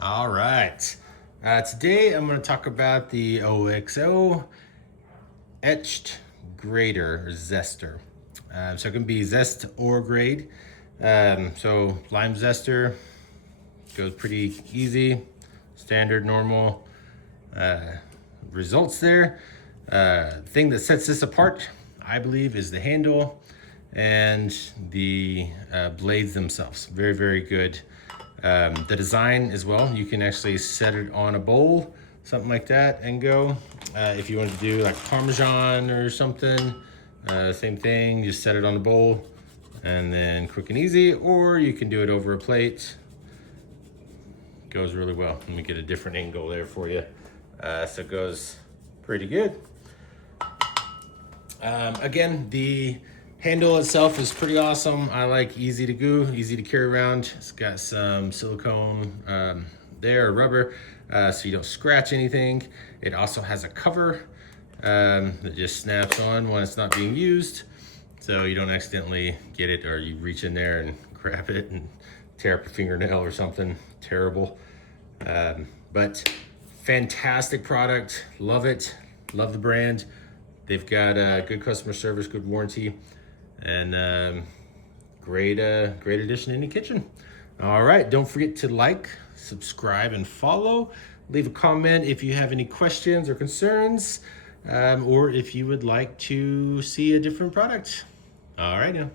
All right. Today I'm going to talk about the OXO Etched Grater Zester. So it can be zest or grate. So lime zester goes pretty easy, standard, normal results there. Thing that sets this apart, I believe, is the handle and the blades themselves. Very, very good. The design as well, you can actually set it on a bowl, something like that, and go. If you want to do like Parmesan or something, same thing, just set it on a bowl and then quick and easy, or you can do it over a plate. Goes really well. Let me get a different angle there for you. So it goes pretty good. Again, the handle itself is pretty awesome. I like easy to go, easy to carry around. It's got some silicone there, or rubber, so you don't scratch anything. It also has a cover that just snaps on when it's not being used, so you don't accidentally get it or you reach in there and grab it and tear up your fingernail or something terrible. But fantastic product, love it, love the brand. They've got good customer service, good warranty, and great addition in the kitchen. All right, don't forget to like, subscribe, and follow. Leave a comment if you have any questions or concerns, or if you would like to see a different product. All right now.